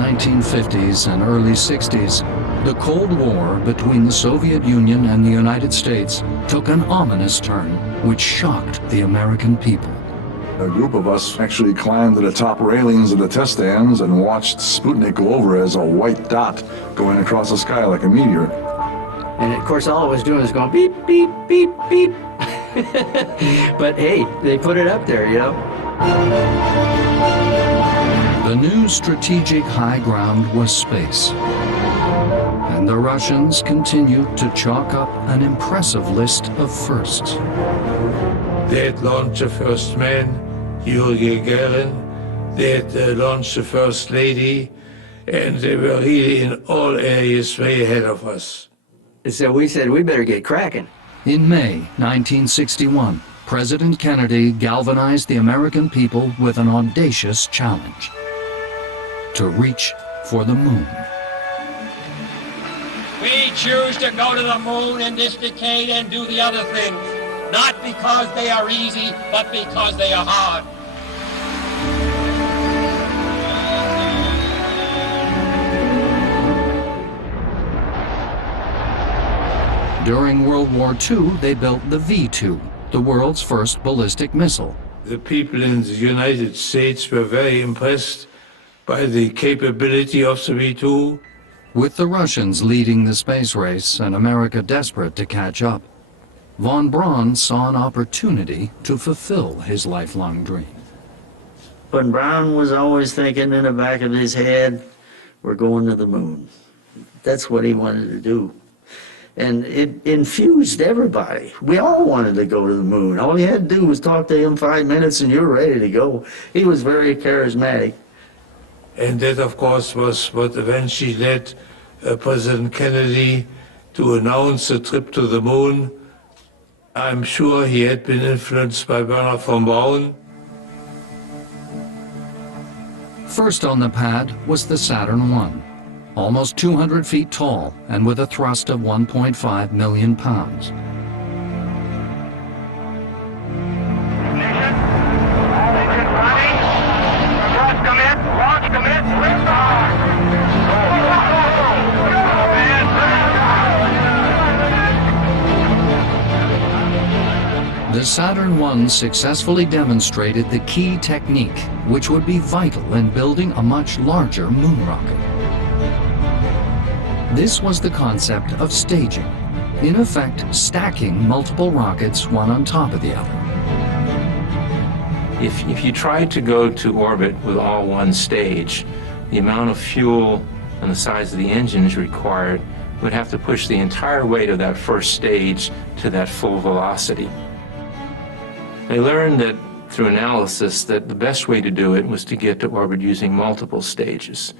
1950s and early 60s, the Cold War between the Soviet Union and the United States took an ominous turn, which shocked the American people. A group of us actually climbed to the top railings of the test stands and watched Sputnik go over as a white dot going across the sky like a meteor. And of course, all it was doing was going beep, beep, beep, beep. But hey, they put it up there, you know. The new strategic high ground was space. And the Russians continued to chalk up an impressive list of firsts. They had launched the first man, Yuri Gagarin. They had launched the first lady, and they were really in all areas way ahead of us. So we said, we better get cracking. In May 1961, President Kennedy galvanized the American people with an audacious challenge: to reach for the moon. We choose to go to the moon in this decade and do the other things, not because they are easy, but because they are hard. During World War II, they built the V-2, the world's first ballistic missile. The people in the United States were very impressed by the capability of the V-2. With the Russians leading the space race and America desperate to catch up, von Braun saw an opportunity to fulfill his lifelong dream. But Brown was always thinking in the back of his head, we're going to the moon. That's what he wanted to do. And it infused everybody. We all wanted to go to the moon. All you had to do was talk to him 5 minutes and you were ready to go. He was very charismatic. And that, of course, was what eventually led President Kennedy to announce a trip to the moon. I'm sure he had been influenced by Werner von Braun. First on the pad was the Saturn I, almost 200 feet tall and with a thrust of 1.5 million pounds. The Saturn I successfully demonstrated the key technique, which would be vital in building a much larger moon rocket. This was the concept of staging, in effect stacking multiple rockets one on top of the other. If you tried to go to orbit with all one stage, the amount of fuel and the size of the engines required would have to push the entire weight of that first stage to that full velocity. They learned that through analysis that the best way to do it was to get to orbit using multiple stages.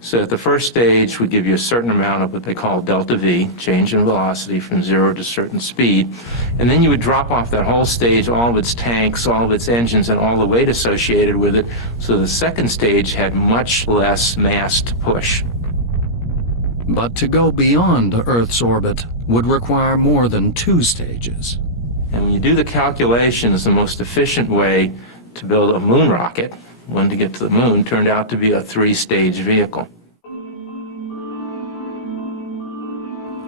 So the first stage would give you a certain amount of what they call delta V, change in velocity from 0 to a certain speed, and then you would drop off that whole stage, all of its tanks, all of its engines, and all the weight associated with it, so the second stage had much less mass to push. But to go beyond Earth's orbit would require more than 2 stages. And when you do the calculations, the most efficient way to build a moon rocket, one to get to the moon, turned out to be a 3-stage vehicle.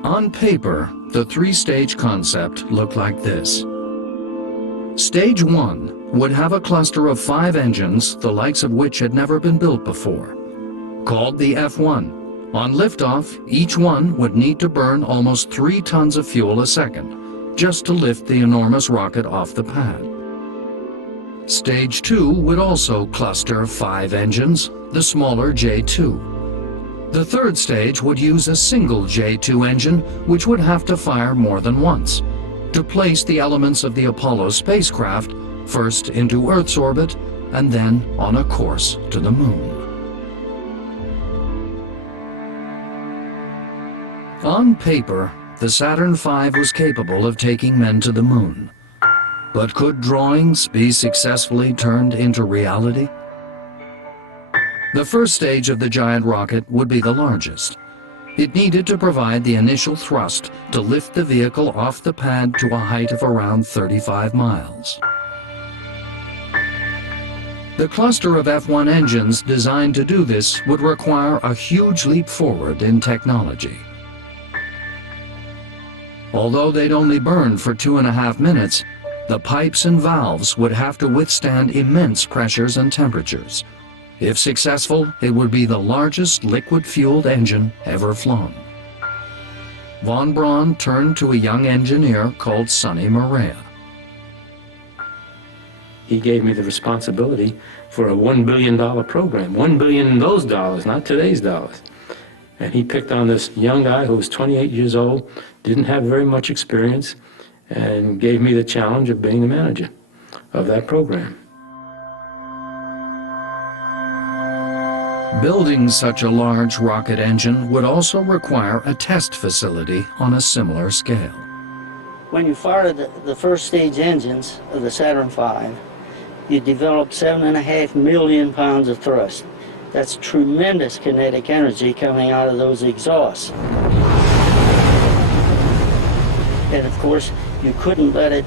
On paper, the 3-stage concept looked like this. Stage 1 would have a cluster of 5 engines, the likes of which had never been built before, called the F1. On liftoff, each one would need to burn almost 3 tons of fuel a second, just to lift the enormous rocket off the pad. Stage 2 would also cluster 5 engines, the smaller J2. The third stage would use a single J2 engine, which would have to fire more than once, to place the elements of the Apollo spacecraft first into Earth's orbit and then on a course to the moon. On paper, the Saturn V was capable of taking men to the moon. But could drawings be successfully turned into reality? The first stage of the giant rocket would be the largest. It needed to provide the initial thrust to lift the vehicle off the pad to a height of around 35 miles. The cluster of F1 engines designed to do this would require a huge leap forward in technology. Although they'd only burn for 2.5 minutes, the pipes and valves would have to withstand immense pressures and temperatures. If successful, it would be the largest liquid-fueled engine ever flown. Von Braun turned to a young engineer called Sonny Morea. He gave me the responsibility for a $1 billion program. $1 billion in those dollars, not today's dollars. And he picked on this young guy who was 28 years old, didn't have very much experience, and gave me the challenge of being the manager of that program. Building such a large rocket engine would also require a test facility on a similar scale. When you fired the first stage engines of the Saturn V, you developed 7.5 million pounds of thrust. That's tremendous kinetic energy coming out of those exhausts. And of course, you couldn't let it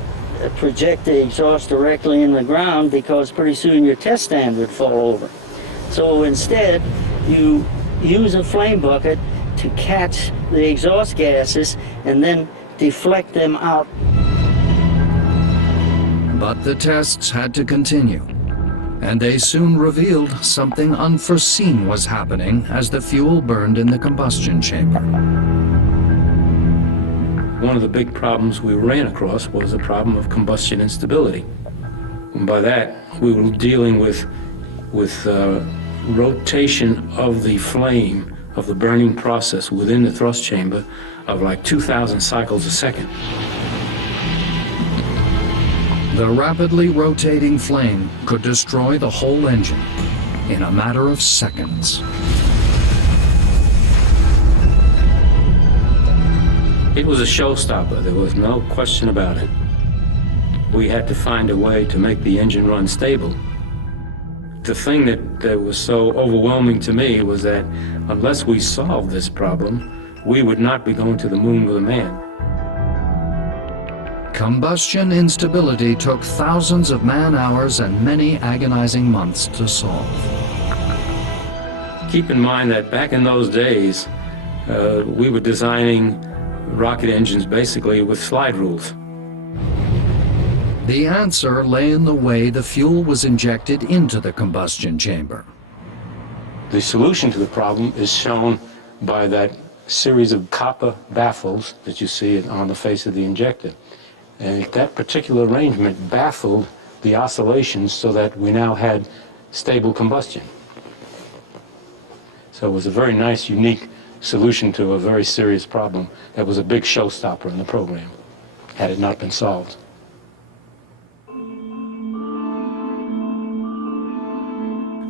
project the exhaust directly in the ground because pretty soon your test stand would fall over. So instead, you use a flame bucket to catch the exhaust gases and then deflect them out. But the tests had to continue, and they soon revealed something unforeseen was happening as the fuel burned in the combustion chamber. One of the big problems we ran across was the problem of combustion instability. And by that, we were dealing with rotation of the flame, of the burning process within the thrust chamber of like 2,000 cycles a second. The rapidly rotating flame could destroy the whole engine in a matter of seconds. It was a showstopper, there was no question about it. We had to find a way to make the engine run stable. The thing that was so overwhelming to me was that unless we solved this problem, we would not be going to the moon with a man. Combustion instability took thousands of man-hours and many agonizing months to solve. Keep in mind that back in those days, we were designing rocket engines basically with slide rules. The answer lay in the way the fuel was injected into the combustion chamber. The solution to the problem is shown by that series of copper baffles that you see on the face of the injector. And that particular arrangement baffled the oscillations so that we now had stable combustion. So it was a very nice, unique solution to a very serious problem that was a big showstopper in the program, had it not been solved.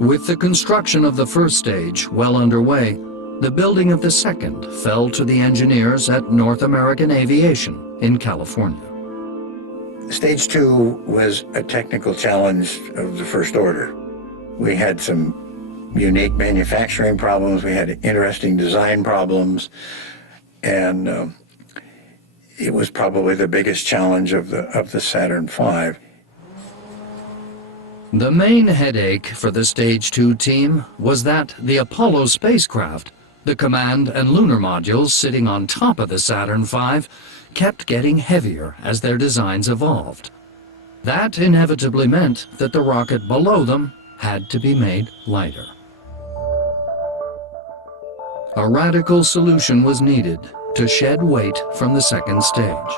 With the construction of the first stage well underway, the building of the second fell to the engineers at North American Aviation in California. Stage 2 was a technical challenge of the first order. We had some unique manufacturing problems, we had interesting design problems, and it was probably the biggest challenge of the Saturn V. The main headache for the Stage 2 team was that the Apollo spacecraft, the command and lunar modules sitting on top of the Saturn V, kept getting heavier as their designs evolved. That inevitably meant that the rocket below them had to be made lighter. A radical solution was needed to shed weight from the second stage.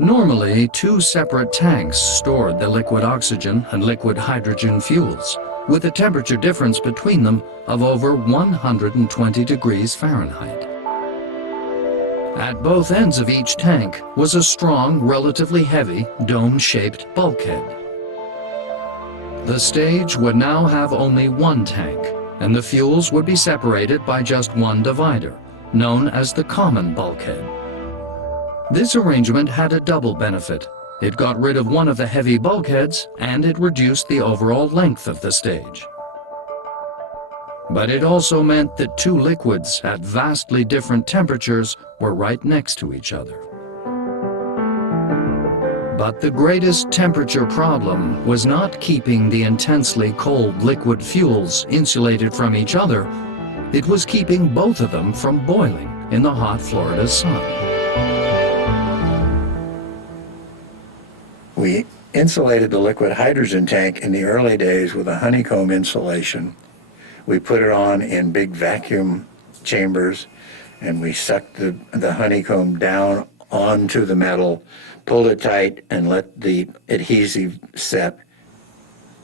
Normally, 2 separate tanks stored the liquid oxygen and liquid hydrogen fuels, with a temperature difference between them of over 120 degrees Fahrenheit. At both ends of each tank was a strong, relatively heavy, dome-shaped bulkhead. The stage would now have only one tank, and the fuels would be separated by just one divider, known as the common bulkhead. This arrangement had a double benefit. It got rid of one of the heavy bulkheads, and it reduced the overall length of the stage. But it also meant that 2 liquids at vastly different temperatures were right next to each other. But the greatest temperature problem was not keeping the intensely cold liquid fuels insulated from each other. It was keeping both of them from boiling in the hot Florida sun. We insulated the liquid hydrogen tank in the early days with a honeycomb insulation. We put it on in big vacuum chambers, and we sucked the honeycomb down onto the metal, pulled it tight, and let the adhesive set.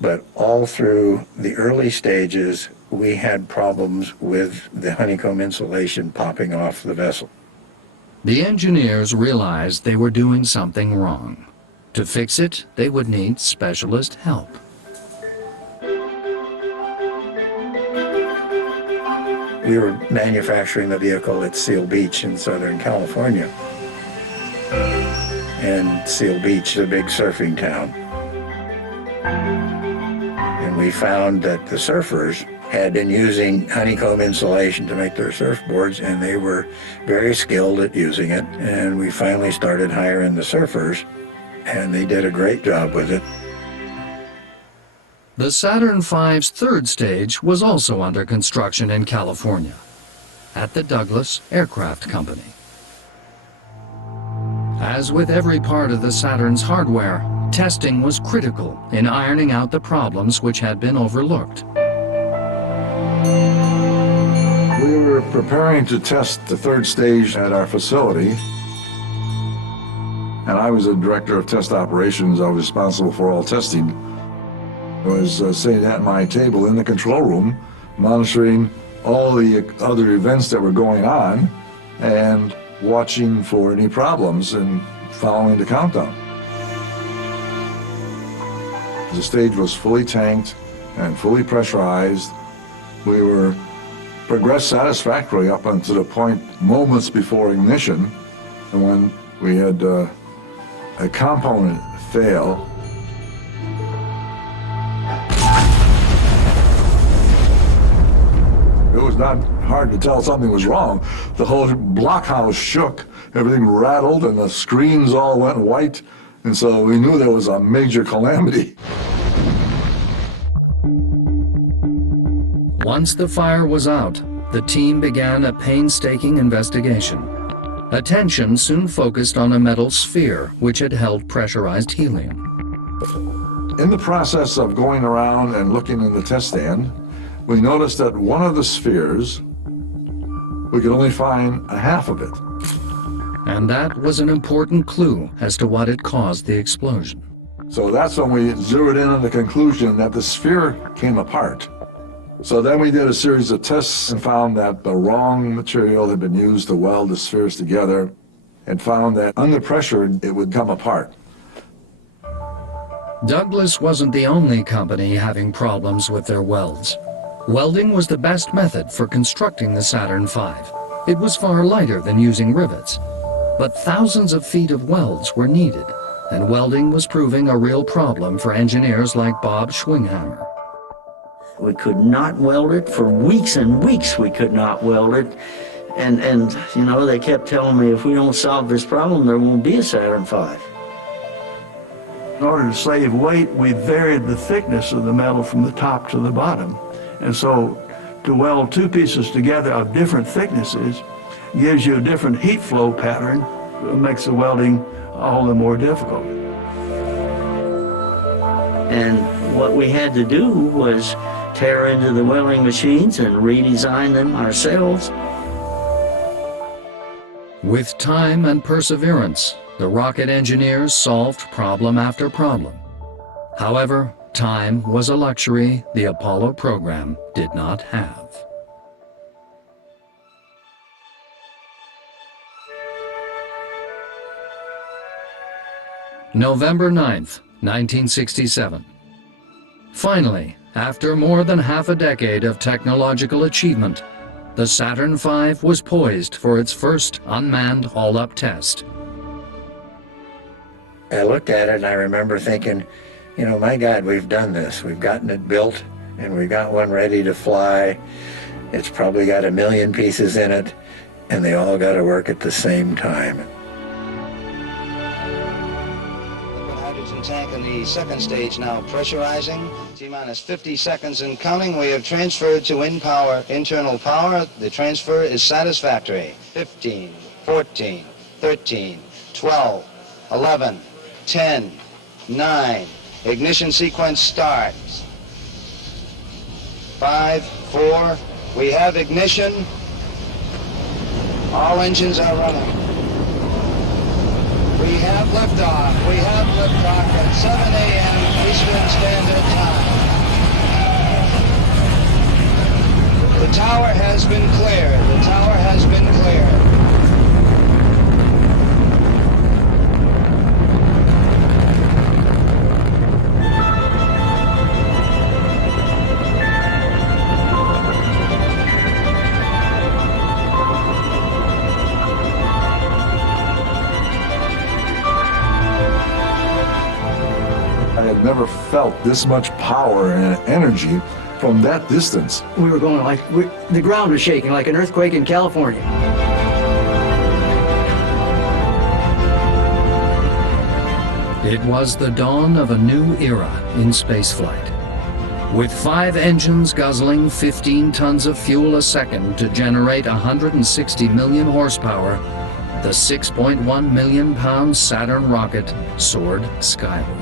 But all through the early stages, we had problems with the honeycomb insulation popping off the vessel. The engineers realized they were doing something wrong. To fix it, they would need specialist help. We were manufacturing the vehicle at Seal Beach in Southern California. And Seal Beach is a big surfing town. And we found that the surfers had been using honeycomb insulation to make their surfboards, and they were very skilled at using it. And we finally started hiring the surfers, and they did a great job with it. The Saturn V's third stage was also under construction in California, at the Douglas Aircraft Company. As with every part of the Saturn's hardware, testing was critical in ironing out the problems which had been overlooked. We were preparing to test the third stage at our facility, and I was the director of test operations. I was responsible for all testing. I was sitting at my table in the control room, monitoring all the other events that were going on and watching for any problems and following the countdown. The stage was fully tanked and fully pressurized. We were progressed satisfactorily up until the point moments before ignition, and when we had a component fail. It was not hard to tell something was wrong. The whole blockhouse shook, everything rattled, and the screens all went white, and so we knew there was a major calamity. Once the fire was out, the team began a painstaking investigation. Attention soon focused on a metal sphere which had held pressurized helium. In the process of going around and looking in the test stand, we noticed that one of the spheres, we could only find a half of it. And that was an important clue as to what had caused the explosion. So that's when we zeroed in on the conclusion that the sphere came apart. So then we did a series of tests and found that the wrong material had been used to weld the spheres together, and found that under pressure it would come apart. Douglas wasn't the only company having problems with their welds. Welding was the best method for constructing the Saturn V. It was far lighter than using rivets. But thousands of feet of welds were needed, and welding was proving a real problem for engineers like Bob Schwinghammer. We could not weld it. For weeks and weeks we could not weld it. And you know, they kept telling me, if we don't solve this problem, there won't be a Saturn V. In order to save weight, we varied the thickness of the metal from the top to the bottom. And so to weld two pieces together of different thicknesses gives you a different heat flow pattern. It makes the welding all the more difficult. And what we had to do was tear into the welding machines and redesign them ourselves. With time and perseverance, the rocket engineers solved problem after problem. However, time was a luxury the Apollo program did not have. November 9th, 1967. Finally, after more than half a decade of technological achievement, the Saturn V was poised for its first unmanned haul-up test. I looked at it and I remember thinking, you know, my God, we've done this. We've gotten it built and we got one ready to fly. It's probably got 1 million pieces in it, and they all got to work at the same time. oxygen tank in the second stage now pressurizing. T-minus 50 seconds and counting. We have transferred to internal power. The transfer is satisfactory. 15, 14, 13, 12, 11, 10, 9. Ignition sequence starts. 5, 4. We have ignition. All engines are running. We have liftoff. We have liftoff at 7 a.m. Eastern Standard Time. The tower has been cleared. The tower has been cleared. I had never felt this much power and energy from that distance. We were going like, the ground was shaking like an earthquake in California. It was the dawn of a new era in spaceflight. With 5 engines guzzling 15 tons of fuel a second to generate 160 million horsepower, the 6.1 million pound Saturn rocket soared skyward.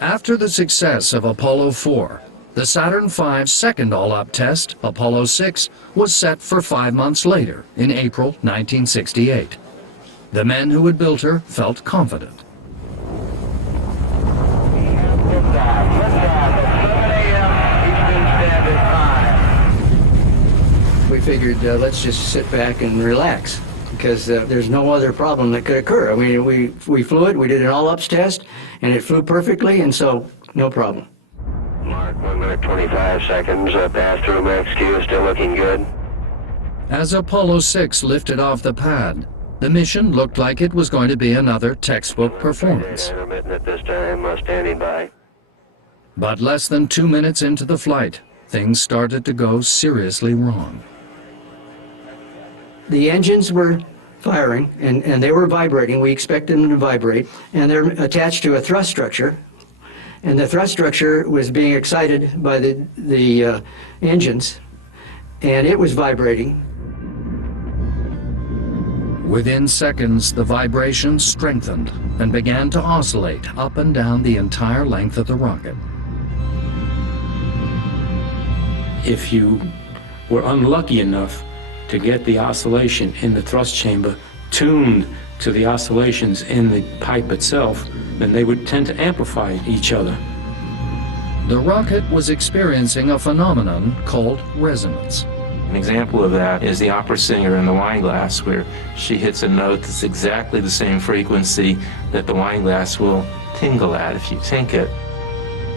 After the success of Apollo 4, the Saturn V's second all-up test, Apollo 6, was set for 5 months later, in April 1968. The men who had built her felt confident. We figured, let's just sit back and relax, because there's no other problem that could occur. I mean, we flew it, we did an all-ups test, and it flew perfectly, and so no problem. Mark, 1 minute 25 seconds, pass-through max Q is still looking good. As Apollo 6 lifted off the pad, the mission looked like it was going to be another textbook performance. Intermittent at this time, standing by. But less than 2 minutes into the flight, things started to go seriously wrong. The engines were firing, and they were vibrating. We expected them to vibrate, and they're attached to a thrust structure. And the thrust structure was being excited by the engines, and it was vibrating. Within seconds, the vibration strengthened and began to oscillate up and down the entire length of the rocket. If you were unlucky enough to get the oscillation in the thrust chamber tuned to the oscillations in the pipe itself, then they would tend to amplify each other. The rocket was experiencing a phenomenon called resonance. An example of that is the opera singer in the wine glass, where she hits a note that's exactly the same frequency that the wine glass will tingle at if you tink it.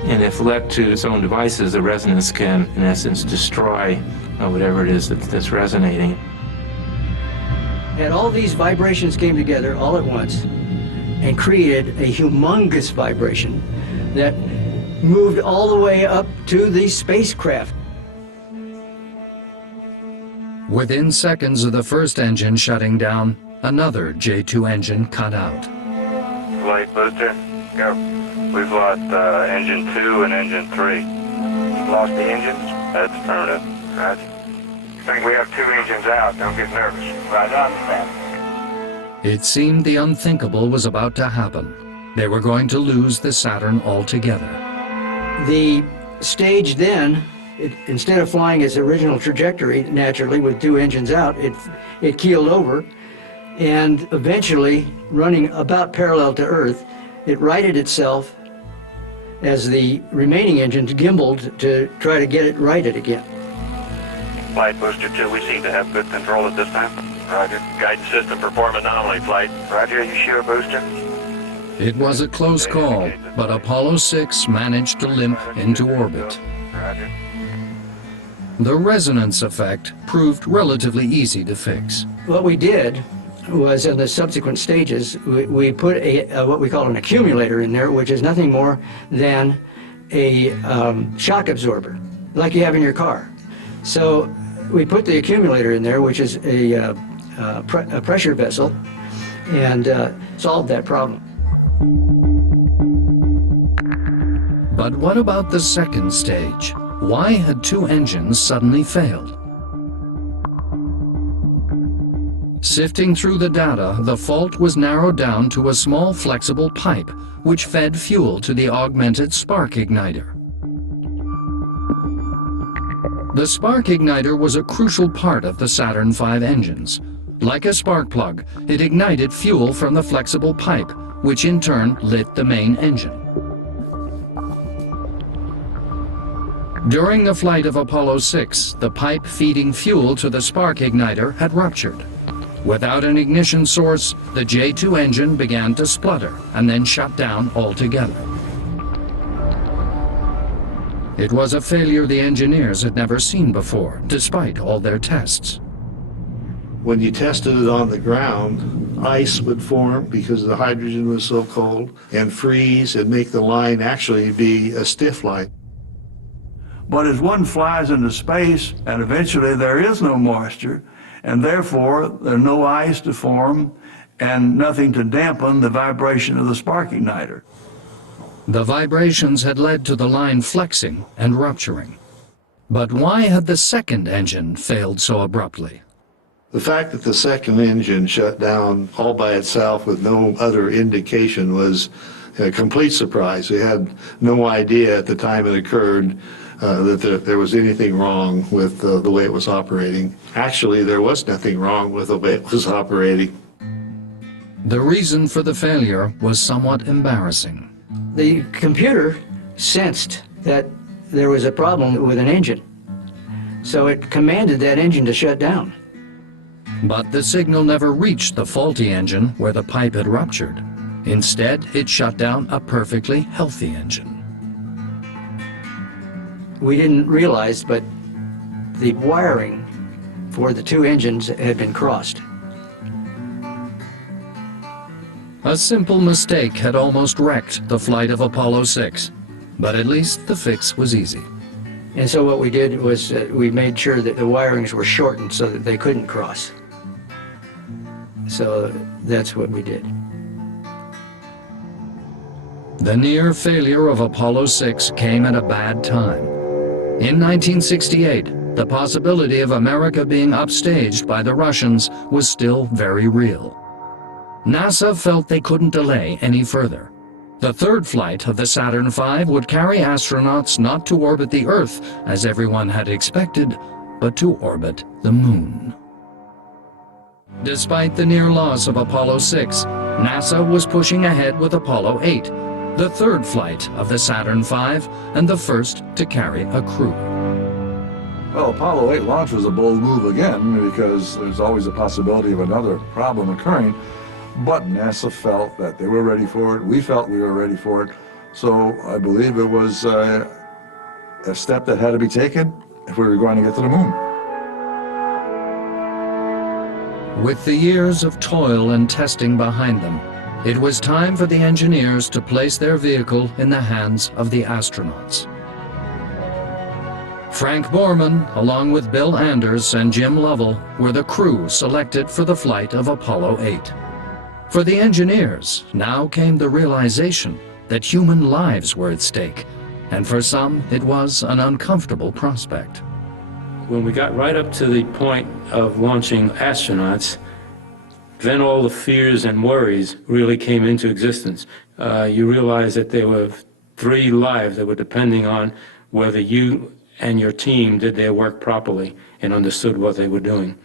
And if left to its own devices, the resonance can, in essence, destroy whatever it is that's resonating. And all these vibrations came together all at once and created a humongous vibration that moved all the way up to the spacecraft. Within seconds of the first engine shutting down, another J2 engine cut out. Flight booster, go. We've lost engine 2 and engine 3. Lost the engines? That's affirmative. Roger. I think we have 2 engines out. Don't get nervous. Roger, understand. It seemed the unthinkable was about to happen. They were going to lose the Saturn altogether. The stage then, instead of flying its original trajectory naturally with 2 engines out, it keeled over, and eventually, running about parallel to Earth, it righted itself as the remaining engines gimbaled to try to get it righted again. Flight booster 2, we seem to have good control at this time. Roger. Guidance system performing nominally, flight. Roger, you sure, booster? It was a close call, but Apollo 6 managed to limp into orbit. Roger. The resonance effect proved relatively easy to fix. What we did was, in the subsequent stages, we put what we call an accumulator in there, which is nothing more than a shock absorber, like you have in your car. So we put the accumulator in there, which is a pressure vessel, and solved that problem. But what about the second stage? Why had two engines suddenly failed? Sifting through the data, the fault was narrowed down to a small flexible pipe which fed fuel to the augmented spark igniter. The spark igniter was a crucial part of the Saturn V engines. Like a spark plug, it ignited fuel from the flexible pipe, which in turn lit the main engine. During the flight of Apollo 6, the pipe feeding fuel to the spark igniter had ruptured. Without an ignition source, the J2 engine began to splutter and then shut down altogether. It was a failure the engineers had never seen before, despite all their tests. When you tested it on the ground, ice would form because the hydrogen was so cold, and freeze and make the line actually be a stiff line. But as one flies into space, and eventually there is no moisture, and therefore there's no ice to form and nothing to dampen the vibration of the spark igniter. The vibrations had led to the line flexing and rupturing. But why had the second engine failed so abruptly? The fact that the second engine shut down all by itself with no other indication was a complete surprise. We had no idea at the time it occurred that there was anything wrong with the way it was operating. Actually, there was nothing wrong with the way it was operating. The reason for the failure was somewhat embarrassing. The computer sensed that there was a problem with an engine, so it commanded that engine to shut down. But the signal never reached the faulty engine where the pipe had ruptured. Instead, it shut down a perfectly healthy engine. We didn't realize, but the wiring for the two engines had been crossed. A simple mistake had almost wrecked the flight of Apollo 6, but at least the fix was easy. And so what we did was we made sure that the wirings were shortened so that they couldn't cross. So that's what we did. The near failure of Apollo 6 came at a bad time. In 1968, the possibility of America being upstaged by the Russians was still very real. NASA felt they couldn't delay any further. The third flight of the Saturn V would carry astronauts not to orbit the Earth, as everyone had expected, but to orbit the Moon. Despite the near loss of Apollo 6, NASA was pushing ahead with Apollo 8, the third flight of the Saturn V and the first to carry a crew. Well, Apollo 8 launch was a bold move again because there's always a possibility of another problem occurring. But NASA felt that they were ready for it. We felt we were ready for it. So I believe it was a step that had to be taken if we were going to get to the moon. With the years of toil and testing behind them, it was time for the engineers to place their vehicle in the hands of the astronauts. Frank Borman, along with Bill Anders and Jim Lovell, were the crew selected for the flight of Apollo 8. For the engineers, now came the realization that human lives were at stake, and for some, it was an uncomfortable prospect. When we got right up to the point of launching astronauts, then all the fears and worries really came into existence. You realize that there were 3 lives that were depending on whether you and your team did their work properly and understood what they were doing.